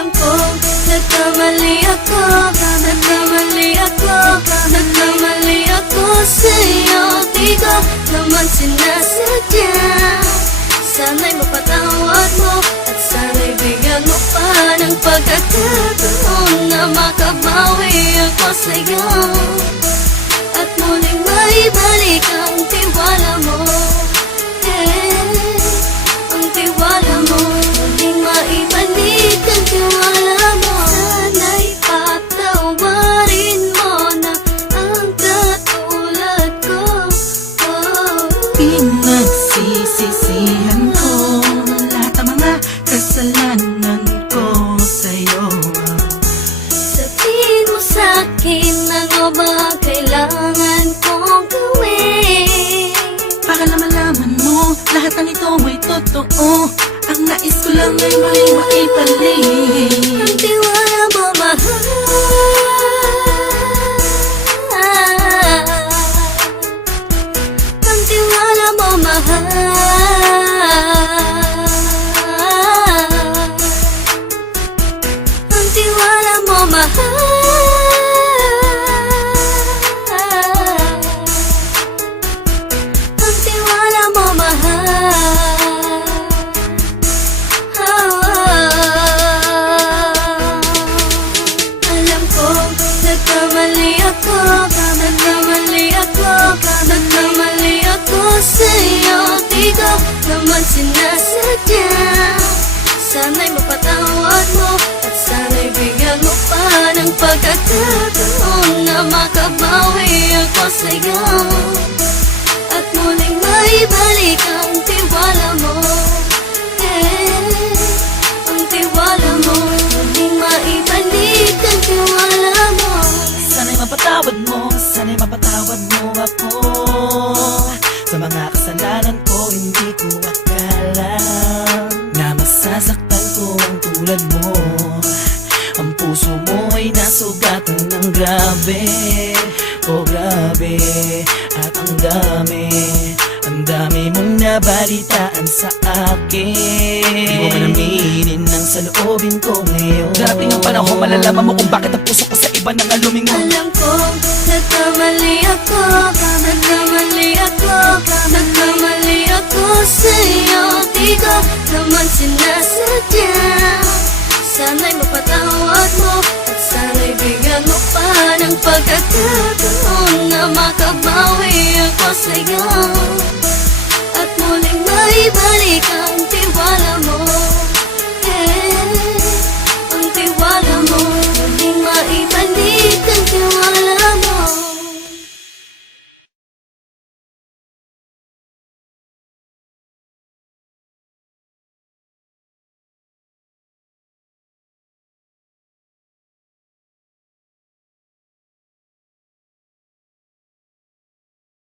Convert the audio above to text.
Alam kong nagkamali ako, nagkamali ako, nagkamali ako sa'yo. Di ko naman sinasadya. Sana'y mapatawad mo at sana'y bigyan mo pa ng pagkakataon na makabawi ako sa'yo at muling maibalik ang tiwala mo. Ang tiwala mo, muling maibalik ang tiwala mo. Sana'y patawarin mo na ang katulad ko. Pinagsisisihan ko lahat ng mga kasalanan ko sa'yo. Sabihin mo sa'kin ano ba kailangan kong gawin Para malaman mo lahat ng ito ay totoo. Ang nais ko lang ay muling maibalik ang tiwala mo, mahal. Ang tiwala mo, mahal. Ang tiwala mo, mahal. Ang tiwala mo, mahal. Alam kong nagkamali ako, nagkamali ako, nagkamali ako sa'yo. Di ko naman sinasadya. Sana'y mapatawad mo at sana'y bigyan mo pa ng pagkakataon na makabawi ako sa'yo at muling maibalik ang tiwala mo. Ang tiwala mo, muling maibalik ang tiwala mo. Sana'y mapatawad mo, sana'y mapatawad mo ako sa mga kasalanan ko. Hindi ko akala na masasaktan ko ang tulad mo. Ang puso mo ay nasugatan ng grabe, oh grabe. At ang dami mong nabalitaan sa akin. Di mo man aminin ang saloobin ko ngayon. Darating ang panahon, malalaman mo kung bakit ang puso ko sa iba nang alumingon. Alam kong nagkamali ako, nagkamali ako, nagkamali ako sa'yo. Di ko naman sinasadya. Sana'y mapatawad mo at sana'y bigyan mo pa ng pagkakataon na makabawi ako sa'yo